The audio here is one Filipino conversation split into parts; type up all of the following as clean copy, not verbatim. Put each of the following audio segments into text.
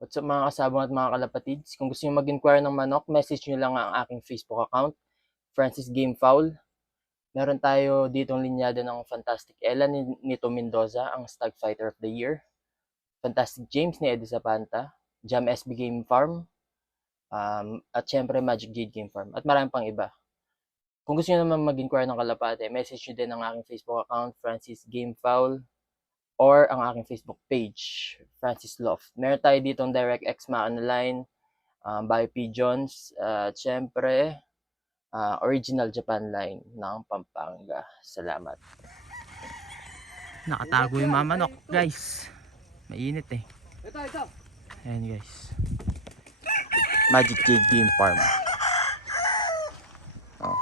What's up mga kasabong at mga kalapatids? Kung gusto nyo mag-inquire ng manok, message nyo lang ang aking Facebook account, Francis Game Fowl. Meron tayo ditong linyado ng Fantastic Ella ni Nito Mendoza, ang Stag Fighter of the Year. Fantastic James ni Eddie Zapanta, Jam SB Game Farm, at syempre Magic Jade Game Farm, at marami pang iba. Kung gusto nyo naman mag-inquire ng kalapate, message nyo din ang aking Facebook account, Francis Game Fowl, or ang aking Facebook page, Francis Loft. Meron tayo dito ang DirectX Machina line, Bio Pigeons, at syempre, Original Japan line ng Pampanga. Salamat. Nakatago yung mga manok, guys. Mainit eh. Ayan guys. Magic Jade Game Farm. Oh.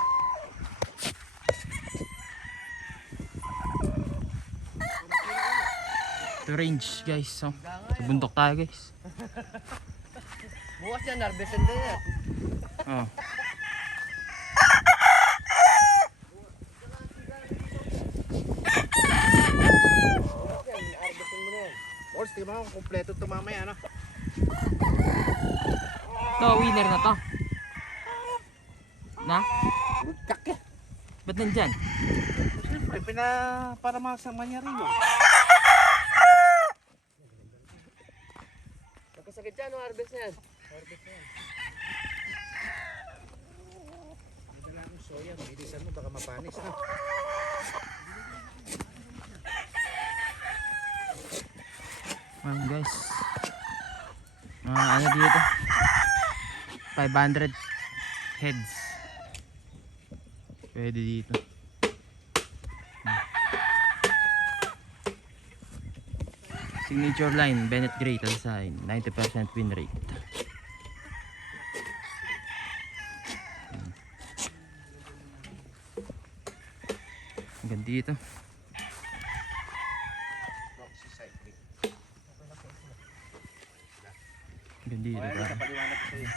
Ito range guys. So, sa bundok tayo guys. Bukas yan, harvestin din yan. Oh. Harvestin mo na yan. Boss, di ba kung kompleto ito mamaya, ano? Ito, winner na to. Na? Kak eh. Ba't nandyan? Siyempre, para masama niya rin yun. Nakasakit yan, no? Harvest yan. Harvest yan. Hindi na lang soya, bilisan mo, baka mapanis na. Ayan guys. Ano dito? 500 heads. Pwede dito. Signature line, Bennett Gray, Talsay, 90% win rate. Hanggang dito. Hanggang dito. Paliwanag ko sa'yo.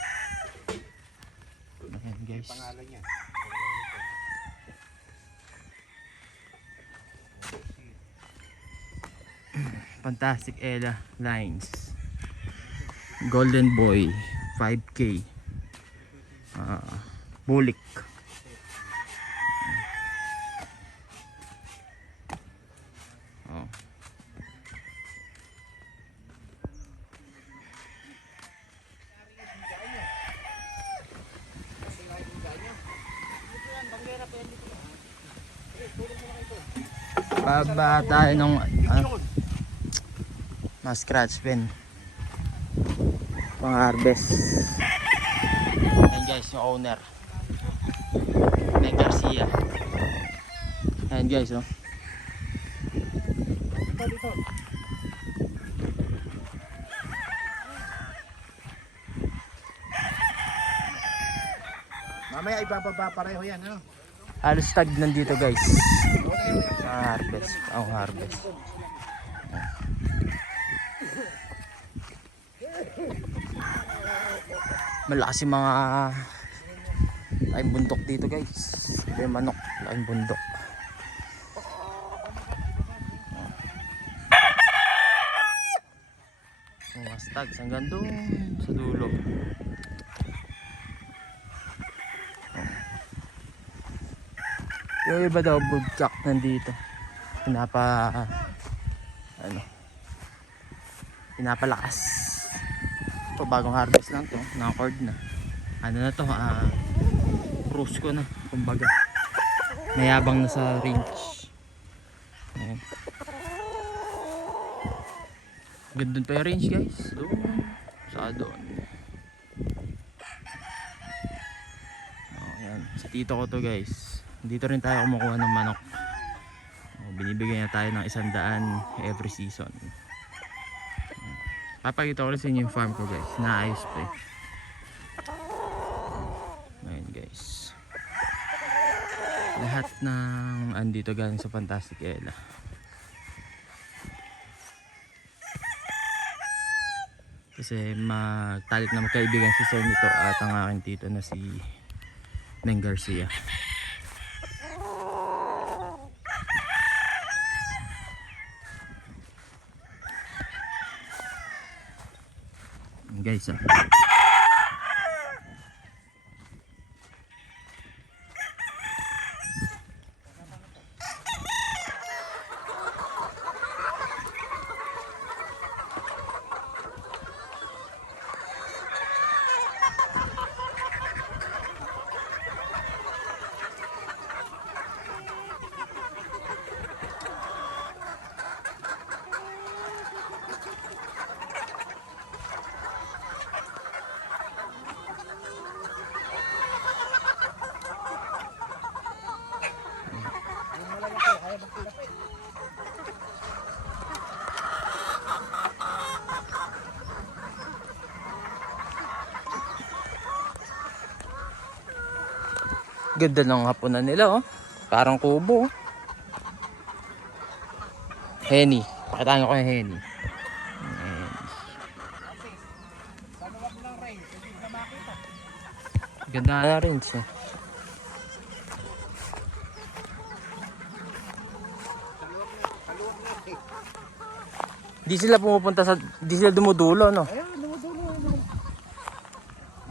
Ayan guys. Pangalan niya. Fantastic Ella lines. Golden Boy 5K. Bulik. Oh. Baba tayo nung mas scratch pen pang harvest. Ayan guys yung owner Meg Garcia. Ayan guys oh. Dito. Mamaya ibababa pareho yan, ano? Halos tag nandito guys. Harvest. Oh harvest. Malakas yung mga laking bundok dito guys. Ito yung manok, laking bundok. Mga stags hanggang doon sa dulo. Yung iba daw bugchak nandito. Pinapalakas. Ito bagong harvest lang to, naka-cord na. Ano na to, cruise ko na, kumbaga. Mayabang na sa range. Ayan. Gandun pa yung range guys. Doon. Sa doon. Ayan. Sa tito ko to guys. Dito rin tayo kumukuha ng manok. Binibigyan niya tayo ng 100 every season. Papakita ko rin sa inyo yung farm ko guys. Naayos pa eh. Ayan guys. Lahat ng andito galing sa Fantastic Ella. Kasi magtalik na magkaibigan si Sir nito at ang aking tito na si Meng Garcia. guys ah. Ganda ng hapunan nila oh. Parang kubo oh. Henny. Pakitaan ko kay Henny. Ganda na rin siya. Di sila pumupunta sa... Di sila dumudulo no? Ayun, dumudulo.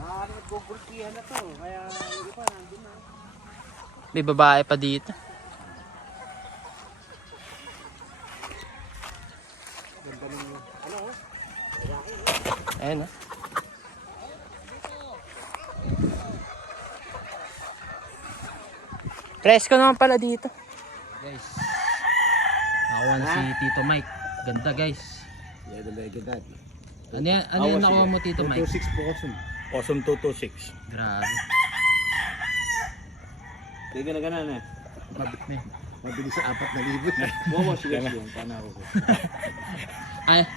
Maaaring nagugulpihan na to. Kaya yung iba nandun na. May babae pa dito. Ganda ng ano oh. Ayan oh. Presko naman pala dito. Guys. Nakuha na si Tito Mike. Ganda guys. Yeah, the legendad. Ano yan? Ano yan nakuha mo Tito Mike? 226 po Osum. Osum 226. Grabe. Hindi ka na ganan eh. Mabit na eh. Mabilis sa 4,000. Wow, sige yung panako ko. Ay,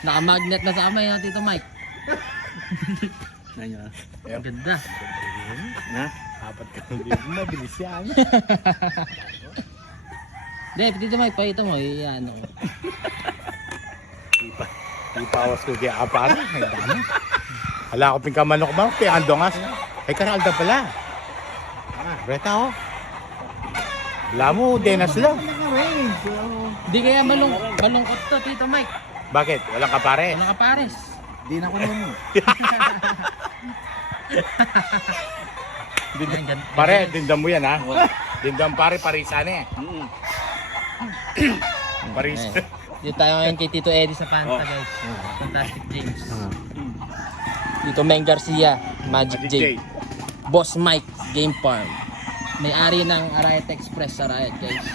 naka-magnet na sa kamay no Tito Mike. Nanyo ah. Ang ganda. Na? 4,000. Mabilis yan. Hindi, Tito Mike, pakita mo. Iyan ako. Ipawas ko kaya kapara. Ay dami. Hala ko pingkamanok ba? Piandongas. Ay karalda pala. Breta oh. Wala mo, denas lang. Hindi kaya malungkot to Tito Mike. Bakit? Walang kapare? Walang kapares. Di na ko naman. Ayan, ganda. Pare, dindam mo yan ha. Dindam pare, parisan eh. Paris. Ayan. Dito tayo ngayon kay Tito Eddie sa Panta guys. Fantastic James. Dito Meng Garcia, Magic J. Boss Mike, Game Farm. May-ari ng Arayat Express sa Arayat guys.